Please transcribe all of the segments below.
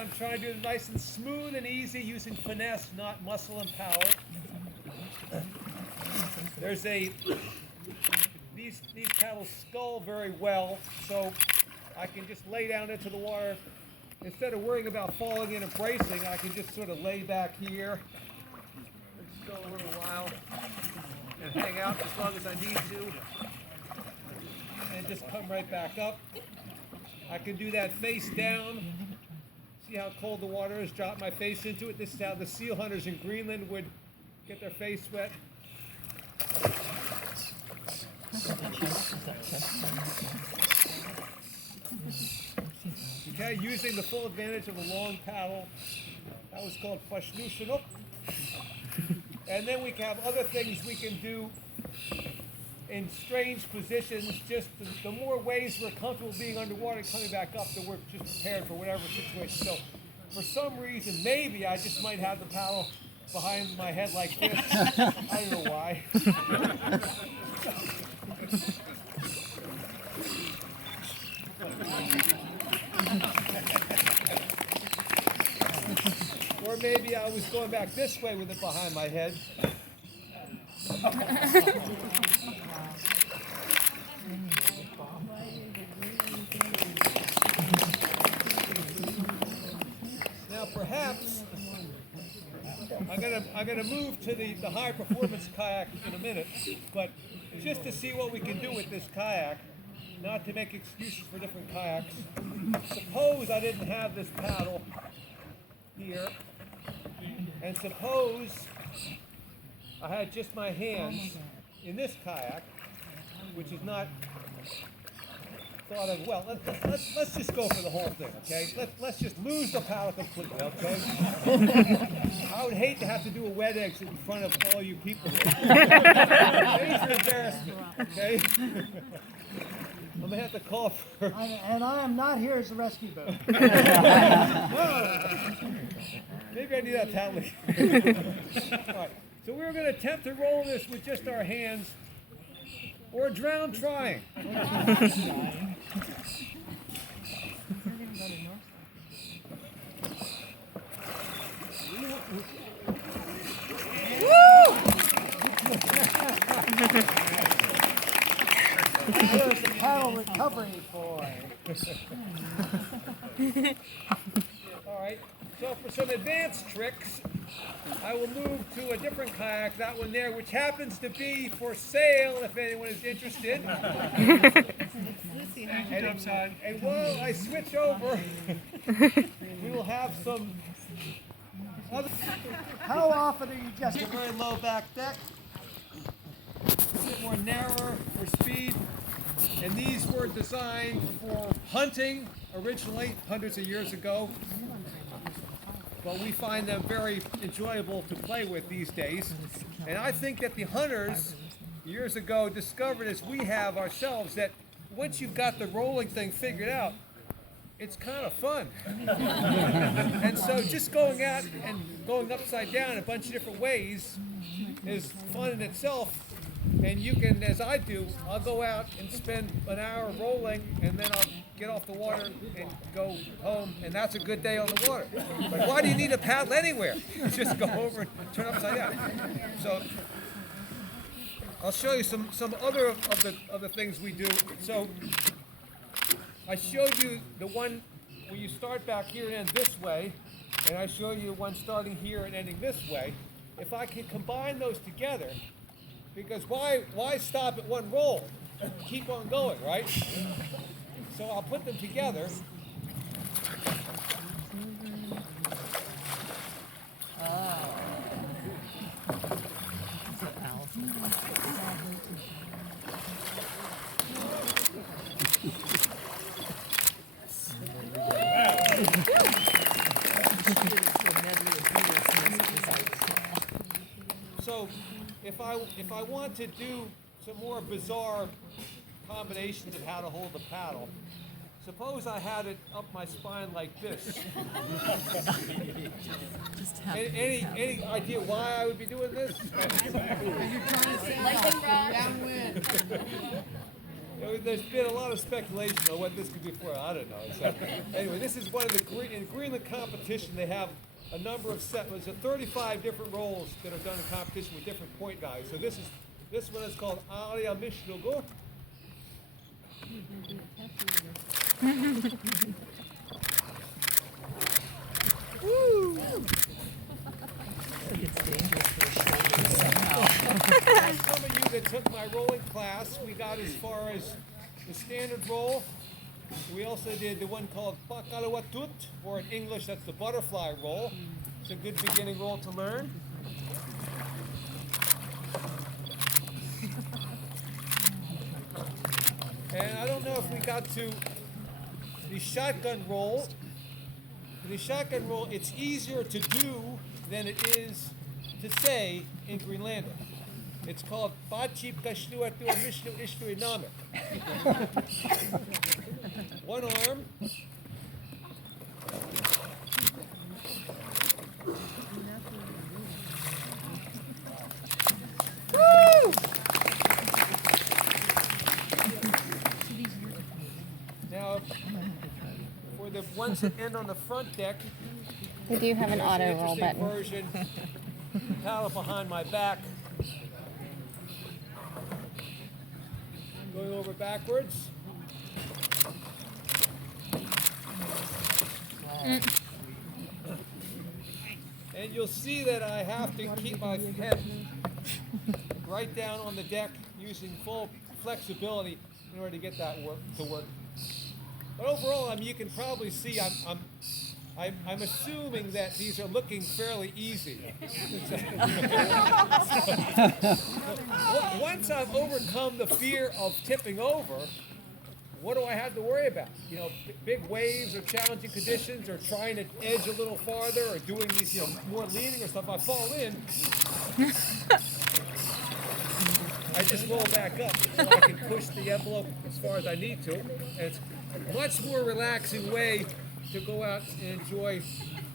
I'm trying to do it nice and smooth and easy, using finesse, not muscle and power. There's these paddles scull very well, so I can just lay down into the water. Instead of worrying about falling in and bracing, I can just sort of lay back here and just go a little while and hang out as long as I need to, and just come right back up. I can do that face down. See how cold the water is? Drop my face into it. This is how the seal hunters in Greenland would get their face wet. Okay, using the full advantage of a long paddle. That was called Fashnushunuk. And then we can have other things we can do in strange positions. Just the more ways we're comfortable being underwater and coming back up, that we're just prepared for whatever situation. So for some reason, maybe I just might have the paddle behind my head like this. I don't know why. Or maybe I was going back this way with it behind my head. Now perhaps I'm gonna move to the high performance kayak in a minute, but just to see what we can do with this kayak, not to make excuses for different kayaks. Suppose I didn't have this paddle here, and suppose I had just my hands in this kayak, which is not thought of. Well, let's just go for the whole thing, okay? Let's just lose the paddle completely, okay? I would hate to have to do a wet exit in front of all you people. Major embarrassment, okay? I'm gonna have to call for. And I am not here as a rescue boat. Maybe I need that paddle. All right. So we're going to attempt to roll this with just our hands, or drown trying. There's the paddle recovery boy. All right. So for some advanced tricks, I will move to a different kayak, that one there, which happens to be for sale if anyone is interested. And while I switch over, we will have some other. How often are you just A very low back deck, a bit more narrower for speed. And these were designed for hunting originally, hundreds of years ago. But we find them very enjoyable to play with these days. And I think that the hunters years ago discovered, as we have ourselves, that once you've got the rolling thing figured out, it's kind of fun. And so just going out and going upside down a bunch of different ways is fun in itself. And you can, as I do, I'll go out and spend an hour rolling, and then I'll get off the water and go home, and that's a good day on the water. But why do you need a paddle anywhere? Just go over and turn upside down. So I'll show you some other of the things we do. So I showed you the one where you start back here and end this way, and I showed you one starting here and ending this way. If I can combine those together, because why stop at one roll? Keep on going, right? So I'll put them together. So if I want to do some more bizarre combinations of how to hold the paddle, suppose I had it up my spine like this. Any idea why I would be doing this? There's been a lot of speculation on what this could be for. I don't know. So, anyway, this is one of the in Greenland competition. They have a number of there's 35 different rolls that are done in competition with different point values. So this one is called Aria Mishlogo. Woo! Some of you that took my rolling class, we got as far as the standard roll. We also did the one called Pakalawatut, or in English, that's the butterfly roll. It's a good beginning roll to learn. And I don't know if we got to the shotgun roll. The shotgun roll, it's easier to do than it is to say in Greenlandic. It's called Bachip Kashluatu Mishnu Ishtu Inamik. One arm. Woo! Now, for the ones that end on the front deck, We do have an auto roll button. Version, paddle behind my back. Going over backwards. And you'll see that I have to keep my head right down on the deck using full flexibility in order to get that to work. But overall, I mean, you can probably see I'm assuming that these are looking fairly easy. Once I've overcome the fear of tipping over, what do I have to worry about? You know, big waves or challenging conditions or trying to edge a little farther or doing these, you know, more leaning or stuff. I fall in, I just roll back up so I can push the envelope as far as I need to. And it's a much more relaxing way to go out and enjoy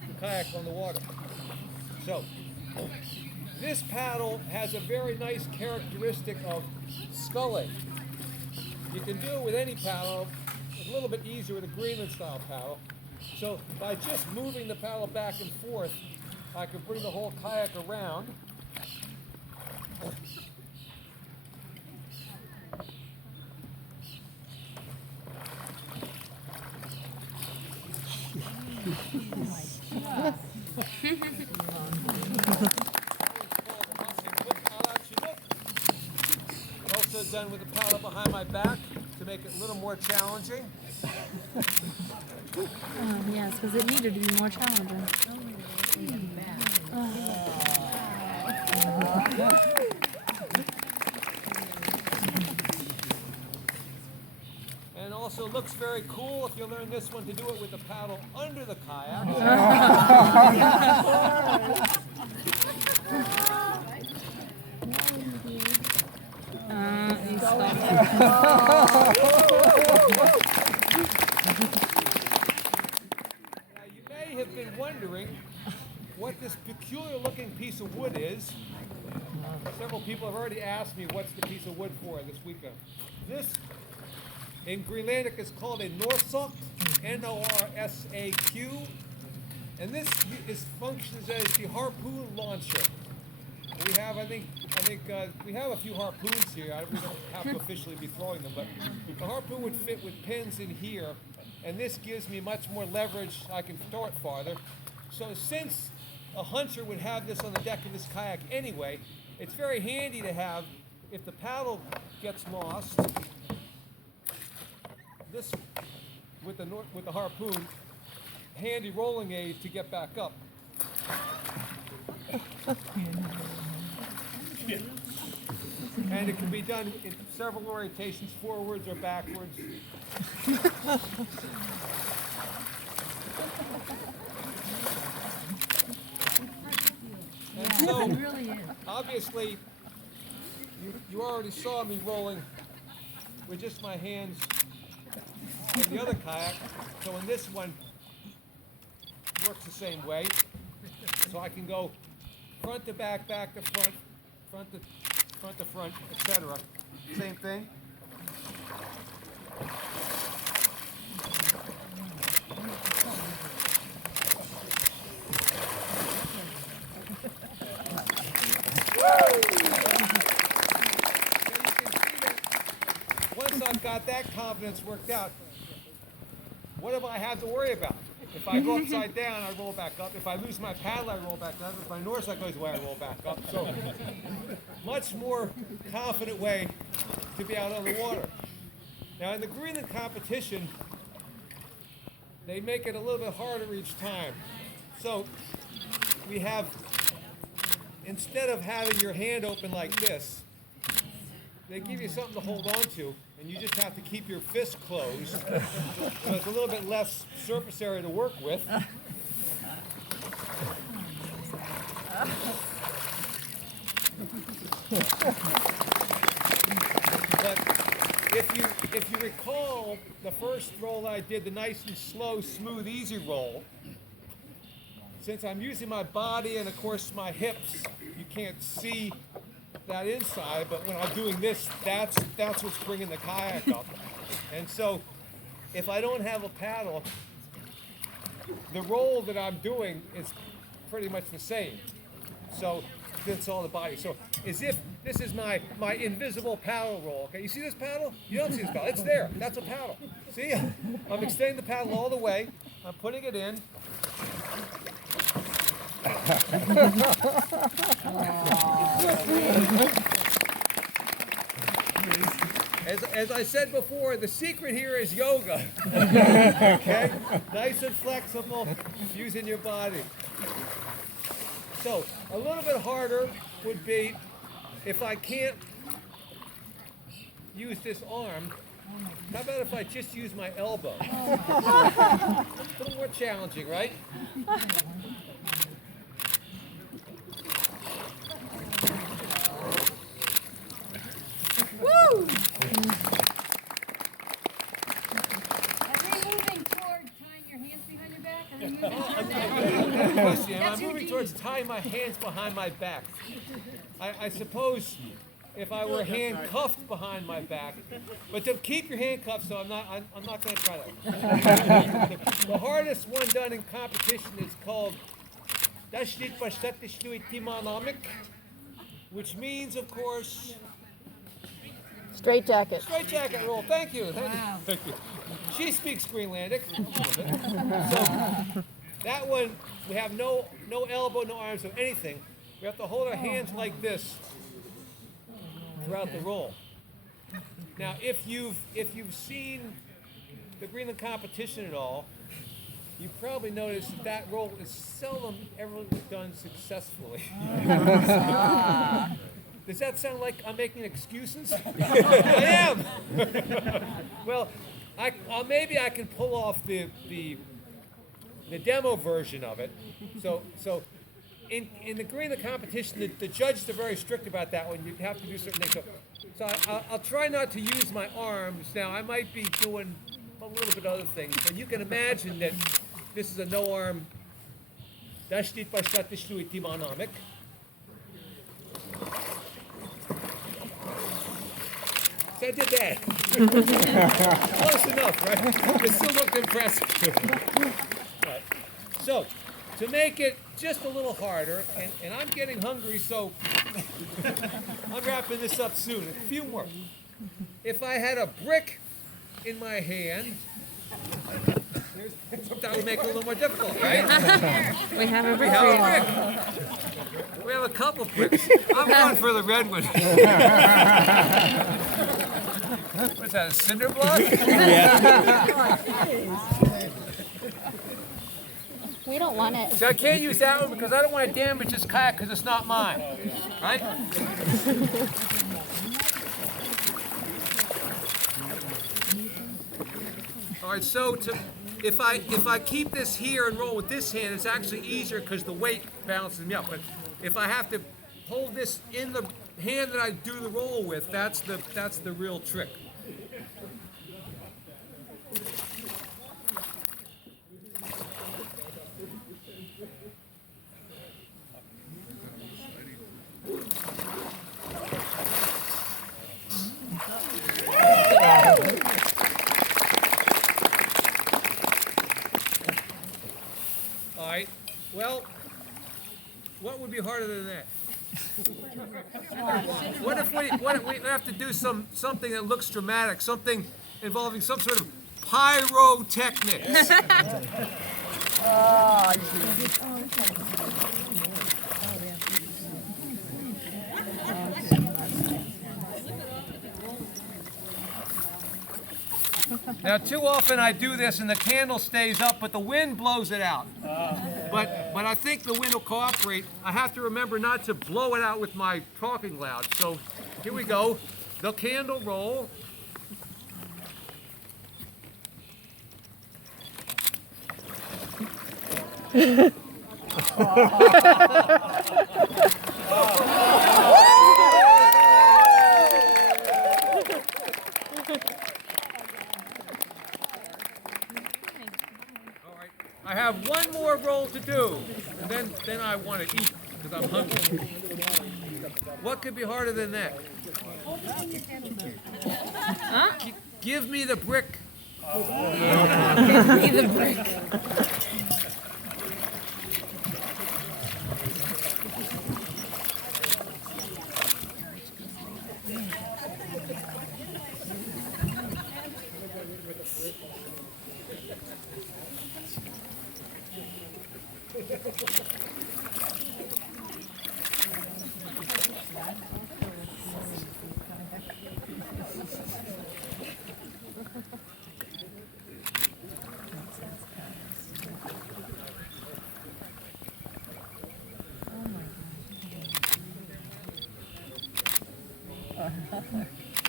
the kayak on the water. So, this paddle has a very nice characteristic of sculling. You can do it with any paddle. It's a little bit easier with a Greenland style paddle. So by just moving the paddle back and forth, I can bring the whole kayak around. Also done with the paddle behind my back to make it a little more challenging. Yes, because it needed to be more challenging. And also looks very cool if you learn this one to do it with the paddle under the kayak. Now you may have been wondering what this peculiar looking piece of wood is. Several people have already asked me what's the piece of wood for this weekend. This in Greenlandic is called a norsaq, N-O-R-S-A-Q, and this functions as the harpoon launcher. We have, I think we have a few harpoons here. We don't have to officially be throwing them, but the harpoon would fit with pins in here, and this gives me much more leverage. I can throw it farther. So since a hunter would have this on the deck of this kayak anyway, it's very handy to have if the paddle gets lost. This with the harpoon, handy rolling aid to get back up. And it can be done in several orientations, forwards or backwards. And so, obviously, you already saw me rolling with just my hands in the other kayak. So in this one, works the same way. So I can go front to back, back to front, front to front, etc. Same thing. Once I've got that confidence worked out, what do I have to worry about? If I go upside down, I roll back up. If I lose my paddle, I roll back up. If my north side goes away, I roll back up. So, much more confident way to be out on the water. Now, in the Greenland competition, they make it a little bit harder each time. So, we have, instead of having your hand open like this, they give you something to hold on to, and you just have to keep your fist closed, so it's a little bit less surface area to work with. But if you recall the first roll I did, the nice and slow, smooth, easy roll, since I'm using my body and of course my hips, you can't see that inside, but when I'm doing this, that's what's bringing the kayak up. And so, if I don't have a paddle, the roll that I'm doing is pretty much the same. So, it's all the body. So, as if this is my invisible paddle roll. Okay, you see this paddle? You don't see this paddle. It's there. That's a paddle. See? I'm extending the paddle all the way. I'm putting it in. As I said before, the secret here is yoga. Okay? Nice and flexible, using your body. So, a little bit harder would be if I can't use this arm, how about if I just use my elbow? A little more challenging, right? Woo! Are they moving toward tying your hands behind your back? Are they moving Am I moving towards tying my hands behind my back? I suppose if I were handcuffed behind my back, but to keep your handcuffs, so I'm not going to try that. The hardest one done in competition is called which means, of course, Straight jacket. straight jacket roll. Thank you. Thank you. She speaks Greenlandic. So that one, we have no elbow, no arms, or anything. We have to hold our hands like this throughout the roll. Now, if you've seen the Greenland competition at all, you probably noticed that roll is seldom ever done successfully. Does that sound like I'm making excuses? I am. Well, maybe I can pull off the demo version of it. So in the Greenland competition, the judges are very strict about that one. You have to do certain things. So I'll try not to use my arms. Now, I might be doing a little bit of other things, but you can imagine that this is a no-arm. So I did that. Close enough, right? It still looked impressive. Right. So, to make it just a little harder, and I'm getting hungry, so I'm wrapping this up soon. A few more. If I had a brick in my hand, that would make it a little more difficult, right? We have a We brick. have a brick. We have a couple bricks. I'm going for the red one. What's that, a cinder block? We don't want it. So I can't use that one because I don't want to damage this kayak because it's not mine, right? All right, so if I keep this here and roll with this hand, it's actually easier because the weight balances me up. But if I have to hold this in the hand that I do the roll with, that's the real trick. be harder than that? What if we have to do something that looks dramatic, something involving some sort of pyrotechnics? Now, too often I do this and the candle stays up, but the wind blows it out. But I think the wind will cooperate. I have to remember not to blow it out with my talking loud. So here we go. The candle roll. I have one more roll to do, and then I want to eat because I'm hungry. What could be harder than that? Huh? Give me the brick. Give me the brick.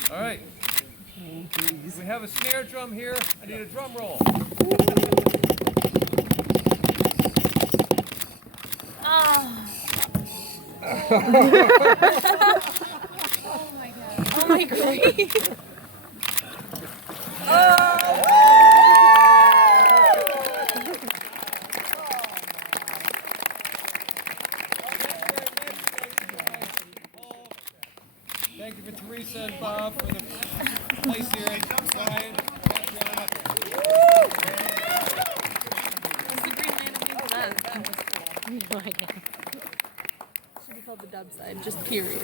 All right. We have a snare drum here. I need a drum roll. Oh my grief. Thank you for Teresa and Bob for the place here. Brian, John. What's the green man name for that? No idea. Should be called the Dubside, just period.